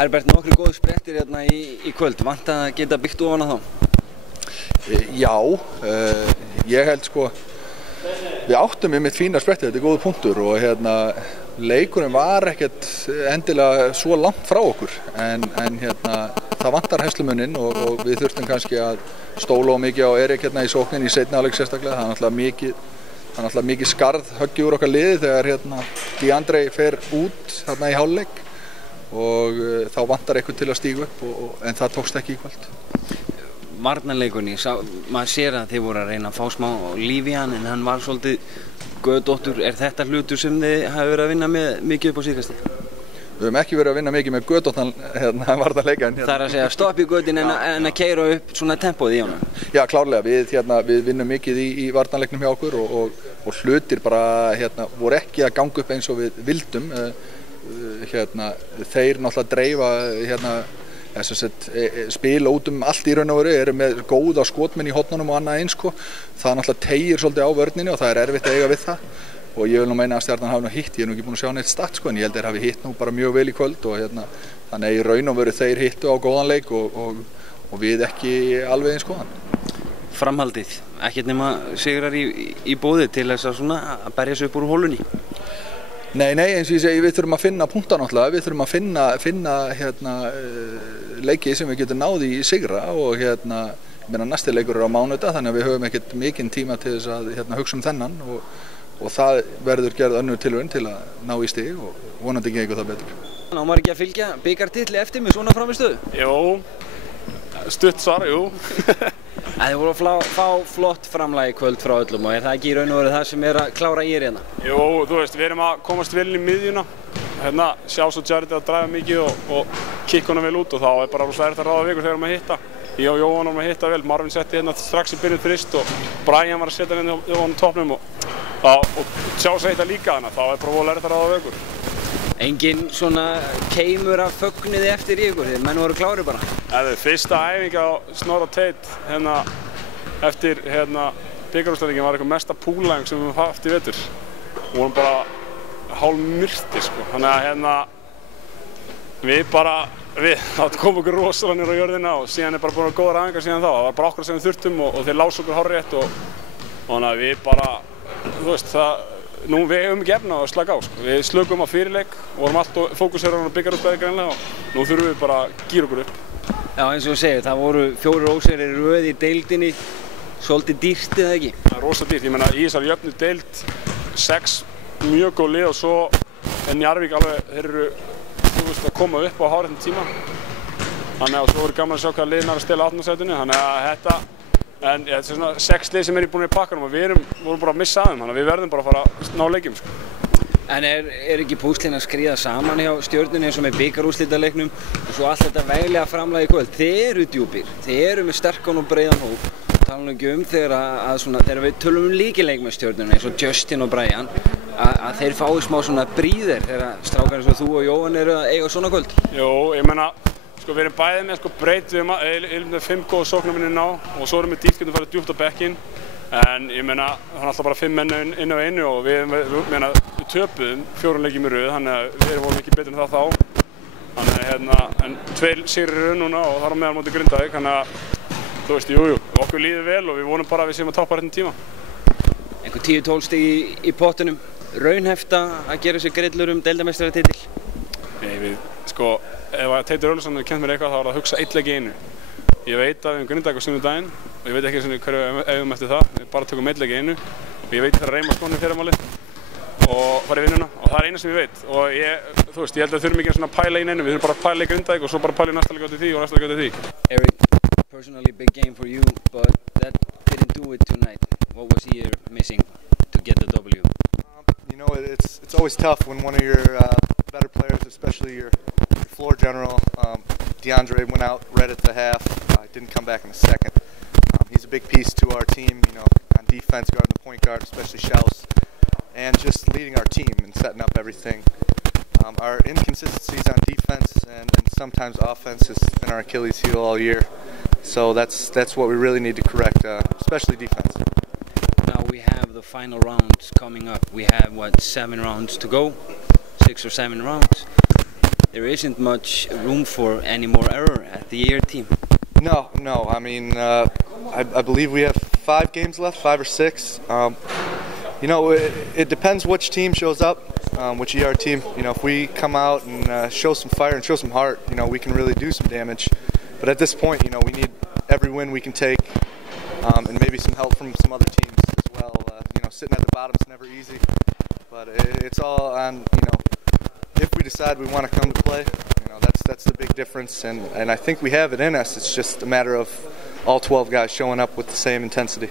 Herbert, nokkru góðu sprettir hérna í kvöld. Vantar að geta byggt ofan á þá? Já, ég held sko, við áttum mitt fína spretti, þetta er góður punktur og leikurinn var ekkert endilega svo langt frá okkur en það vantar herslumuninn og við þurftum kannski að stóla á mikið á Erik í sóknin í seinni hálfleik sérstaklega. Það er náttúrulega mikið skarð höggi úr okkar liði þegar DeAndre fer út í hálfleik og þá vantar eitthvað til að stíga upp en það tókst ekki í kvöld. Varnarleikunni, maður sér að þið voru að reyna að fá smá líf í hann en hann var svolítið gödóttur. Er þetta hlutur sem þið hafa verið að vinna með mikið upp á síðkasti? Við höfum ekki verið að vinna mikið með gödóttan varnarleikan. Það er að segja stopp í gödin en að keyra upp svona tempóð í honum? Já, klárlega. Við vinnum mikið í varnarleiknum hjá okkur og hlutir bara voru ekki að ganga upp eins og við vildum. Þeir náttúrulega dreifa spila út allt í raun og veru, eru með góða skotmenn í hornunum og annað eins sko. Það náttúrulega teygir svolítið á vörninni og það er erfitt að eiga við það og ég vil nú meina að Stjarnan hafi nú hitt, ég er nú ekki búin að sjá neitt stat sko, en ég held að þeir hafi hitt nú bara mjög vel í kvöld og þannig í raun og veru þeir hittu á góðan leik og við ekki alveg eins góðan. Framhaldið, ekkert nema sigrar í boði til þess að berja sig upp úr hólunni? Nei, eins og ég segi, við þurfum að finna punkta náttúrulega, við þurfum að finna leiki sem við getum náð í sigra og næsti leikur á mánudag þannig að við höfum ekkert mikinn tíma til þess að hugsa þennan og það verður gerð önnur tilraun til að ná í stig og vonandi gengur það betur. Ná maður ekki að fylgja bikartitli eftir með svona framistöðu? Jú, stutt svar, jú. Þið voru að fá flott framlag í kvöld frá öllum og er það ekki í raun og veru það sem er að klára í hérna? Jú, þú veist, við erum að komast vel í miðjuna. Sjá svo Jared að dræfa mikið og kikka hana vel út og þá er bara rosalega erfitt að ráða vikur þegar við erum að hitta. Ég og Jóhann erum að hitta vel, Marvin setti strax í byrjun fyrst og Brian var að setja hérna á toppnum og sjá svo hitta líka hana, þá er bara voðalega erfitt að ráða vikur. Engin svona keimur af fögnuði eftir í ykkur, þið menn voru klári bara? Fyrsta æfing á Snorra Tate eftir bikarúrslitaleikinn var eitthvað mesta púlæfing sem við höfum haft í vetur. Við vorum bara hálfmyrtir sko, þannig að það kom okkur rosalega niður á jörðina og síðan er bara búin að góða æfingar síðan þá. Það var bara okkur sem við þurftum og þeir lásu okkur hárrétt og þannig að við bara, þú veist, við hefum ekki efni á að slaka á sko. Við slökum á fyrirleik og vorum alltaf fókuseraðan á bikarúrslitaleik greinlega og nú þurfum við bara að gíra okkur upp. Já, eins og þú segir, það voru 4 ósigrar í röð í deildinni, svolítið dýrt eða ekki? Það er rosa dýrt, ég meina í þessari jöfnu deild 6 mjög góð lið og svo Njarðvík alveg, þeir eru að koma upp á hárréttum tíma. Þannig að svo voru gaman að sjá hvað liðin er að stela 18. sætinu, þannig að þetta er svona 6 lið sem eru búin í pakkanum og við vorum bara að missa af þeim, þannig að við verðum bara að fara að ná leikjum sko. En er ekki púslinn að skríða saman hjá Stjörnunni eins og með bikarúrslitaleiknum og svo allt þetta veglega framlag í kvöld? Þið eru djúpir, þið eru með sterkan og breiðan hóp. Tala nú ekki þegar við tölum líkileik með Stjörnunni eins og Justin og Brian að þeir fái smá svona bríðir þegar strákar eins og þú og Jóhann eru að eiga svona kvöld. Jú, ég meina, sko við erum bæðið með breytt, við erum með 5 góða sóknarmenn inn á og svo erum við dýrt getum farið djúpt á bekkinn. En ég meina, það er alltaf bara 5 menn inn á einu og við töpuðum 4 leikjum í röð, þannig að við vorum ekki betur en það þá. Þannig að en 2 sigrar í röð núna og þar á meðal móti Grindavík, þannig að þú veist, jú, okkur líður vel og við vonum bara að við séum að toppa réttum tíma. Einhver 10-12 stig í pottunum, raunhæft að gera sér grillur deildarmeistaratitil? Nei, sko, ef Teitur Örlygsson hefur kennt mér eitthvað þá er það að hugsa 1 leik í einu. Ég veit að við höfum Grindavík á sunnudaginn og ég veit ekki hverju eigum eftir það, við bara tökum 1 leik í einu og ég veit það er að reyma skónum fyrramálið og fara í vinnuna og það er eina sem ég veit og þú veist, ég held að við þurfum ekki að pæla í einu, við þurfum bara að pæla í Grindavík og svo bara pæla í næsta leik átti því og næsta leik átti því. Erik, personally big game for you, but that didn't do it tonight. What was he missing to get the W? You know, it's always tough when one of your better players, especially your floor general, DeAndre went out right at the half, didn't come back in the second. He's a big piece to our team, you know, on defense, guarding the point guard, especially Shells, and just leading our team and setting up everything. Our inconsistencies on defense and sometimes offense has been our Achilles heel all year, so that's what we really need to correct, especially defense. Now we have the final rounds coming up. We have, 7 rounds to go? 6 or 7 rounds? there isn't much room for any more error at the year team. No. I mean, I believe we have 5 games left, 5 or 6. You know, it depends which team shows up, which ER team. You know, if we come out and show some fire and show some heart, you know, we can really do some damage. But at this point, you know, we need every win we can take, and maybe some help from some other teams as well. You know, sitting at the bottom is never easy, but it's all on, you know, if we decide we want to come to play. You know, that's the big difference, and I think we have it in us. It's just a matter of all 12 guys showing up with the same intensity.